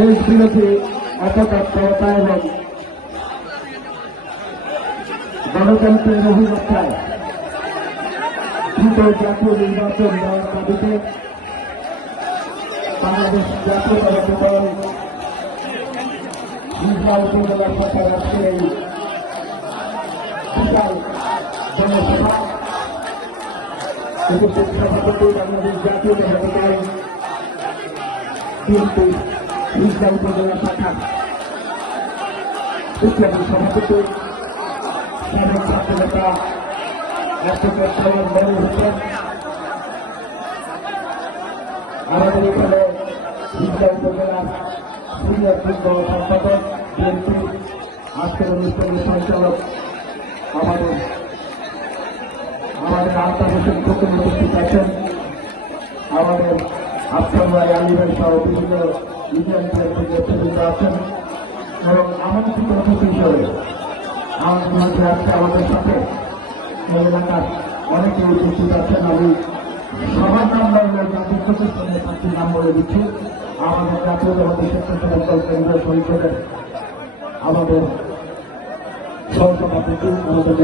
দেশ বিরোধী অপতৎপরতা এবং গণতন্ত্রের অভিযাত্রায় দ্রুত জাতীয় নির্বাচন দেওয়ার দাবিতে বাংলাদেশ জাতীয়তাবাদী দল আজকের এই বিশাল জনসভা বাংলাদেশ জাতীয় বিএনপি ইসলাম উপজেলা শাখা। ইত্যাদি সভাপতি সাবেক ছাত্র নেতা অ্যাডভোকেট সৈয়দ মনির হোসেন। আমাদের এখানে ইসলাম উপজেলার সিনিয়র যুগ্ম সম্পাদক, বিএনপি আজকের অনুষ্ঠানের সঞ্চালক আমাদের আমাদের আলতা হোসেন খোকন উপস্থিত আছেন। আমাদের আফসার আলিমের সহ বিভিন্ন পরিষদের নেতৃবৃন্দ আছেন এবং আমন্ত্রিত অতিথি হিসেবে আমাদের মধ্যে আজকে আমাদের সাথে। এই এলাকার অনেকে উপস্থিত আছেন। আমি সবার নাম নাম বলে দিচ্ছি। আমাদের জাতীয় জগতের স্বেচ্ছাসেবক দল কেন্দ্রীয় আমাদের সহসভাপতি, আমাদের